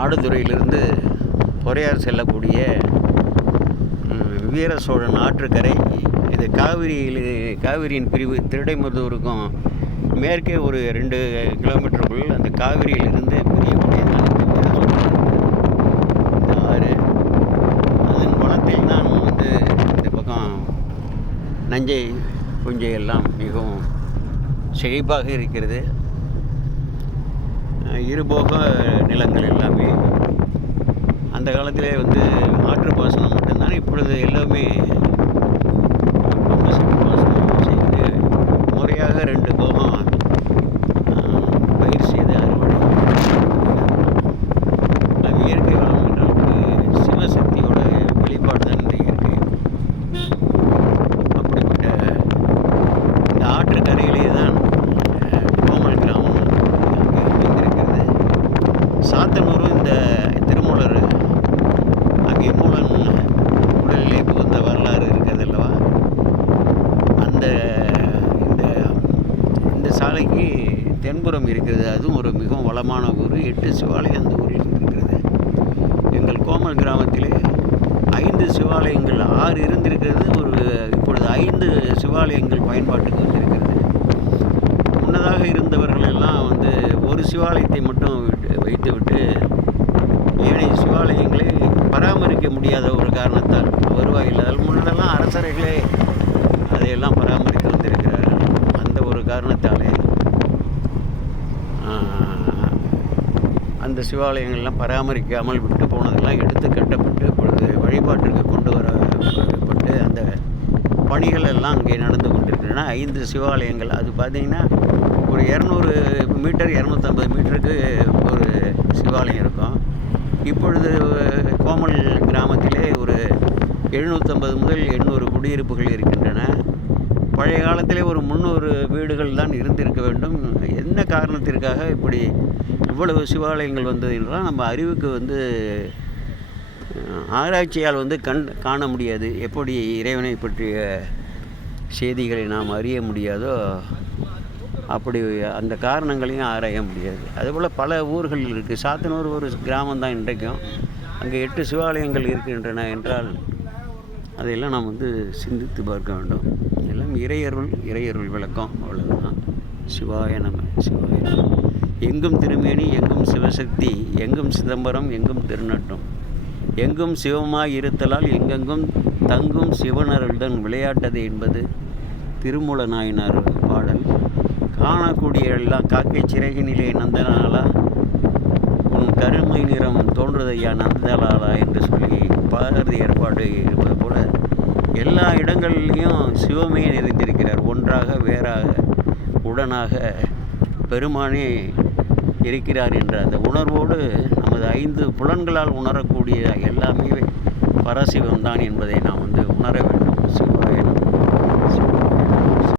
ஆடுதுறையிலிருந்து பொறையார் செல்லக்கூடிய வீர சோழன் ஆற்றுக்கரை. இது காவிரியில் காவிரியின் பிரிவு திருடைமுதூருக்கும் மேற்கே ஒரு ரெண்டு கிலோமீட்டருக்குள் அந்த காவிரியிலிருந்து பிரியக்கூடியதான் இந்த ஆறு அதன் குளத்தில் தான் வந்து இந்த பக்கம் நஞ்சை புஞ்சை எல்லாம் மிகவும் செழிப்பாக இருக்கிறது. இருபோக நிலங்கள் எல்லாமே அந்த காலத்திலே வந்து ஆற்று பாசனம் மட்டும்தான் இப்பொழுது எல்லாமே சாலைக்கு தென்புறம் இருக்கிறது. அதுவும் ஒரு மிகவும் வளமான ஊர். எட்டு சிவாலயம் அந்த ஊரில் இருக்கிறது. எங்கள் கோமல் கிராமத்திலே ஐந்து சிவாலயங்கள் ஆறு இருந்திருக்கிறது. ஒரு இப்பொழுது ஐந்து சிவாலயங்கள் பயன்பாட்டுக்கு வந்திருக்கிறது. முன்னதாக இருந்தவர்கள் எல்லாம் வந்து ஒரு சிவாலயத்தை மட்டும் விட்டு வைத்துவிட்டு ஏனைய சிவாலயங்களை பராமரிக்க முடியாத ஒரு காரணத்தால் வருவாய் இல்லாதால் முன்னதெல்லாம் அரசர்களே அதையெல்லாம் பராமரித்து வந்திருக்கிறார்கள். அந்த ஒரு காரணத்தாலே அந்த சிவாலயங்கள்லாம் பராமரிக்காமல் விட்டு போனதெல்லாம் எடுத்து கட்டப்பட்டு இப்பொழுது வழிபாட்டிற்கு கொண்டு வரப்பட்டு அந்த பணிகள் எல்லாம் அங்கே நடந்து கொண்டிருக்கின்றன. ஐந்து சிவாலயங்கள். அது பார்த்திங்கன்னா ஒரு இரநூறு மீட்டர் இரநூத்தம்பது மீட்டருக்கு ஒரு சிவாலயம் இருக்கும். இப்பொழுது கோமல் கிராமத்திலே ஒரு எழுநூற்றம்பது முதல் எண்ணூறு குடியிருப்புகள் இருக்கின்றன. பழைய காலத்திலே ஒரு முந்நூறு வீடுகள் தான் இருந்திருக்க வேண்டும். என்ன காரணத்திற்காக இப்படி இவ்வளவு சிவாலயங்கள் வந்தது என்றால் நம்ம அறிவுக்கு வந்து ஆராய்ச்சியால் வந்து கண் காண முடியாது. எப்படி இறைவனை பற்றிய செய்திகளை நாம் அறிய முடியாதோ அப்படி அந்த காரணங்களையும் ஆராய முடியாது. அதுபோல் பல ஊர்கள் இருக்குது சாத்தனூர் ஒரு கிராமந்தான் இன்றைக்கும். அங்கே எட்டு சிவாலயங்கள் இருக்கின்றன என்றால் அதையெல்லாம் நாம் வந்து சிந்தித்து பார்க்க வேண்டும். எல்லாம் இறையருள் இறையருள் விளக்கம் அவ்வளோதான் சிவாய நம சிவாய நம. எங்கும் திருமேனி எங்கும் சிவசக்தி எங்கும் சிதம்பரம் எங்கும் திருநட்டம். எங்கும் சிவமாய் இருத்தலால் எங்கெங்கும் தங்கும் சிவனருடன் விளையாட்டது என்பது திருமூல நாயனார் பாடல். காணக்கூடிய எல்லாம் காக்கை சிறகினிலே நந்தனாலா உன் கருமை நிறம் தோன்றுதையா நந்தலாலா என்று சொல்லி பாரதி ஏற்பாடு இருப்பது போல எல்லா இடங்களிலையும் சிவமே நிறைந்திருக்கிறார் ஒன்றாக வேறாக. உடனாக பெருமானே இருக்கிறார் என்ற அந்த உணர்வோடு நமது ஐந்து புலன்களால் உணரக்கூடிய எல்லாமே பரசிவம் தான் என்பதை நாம் வந்து உணர வேண்டும்.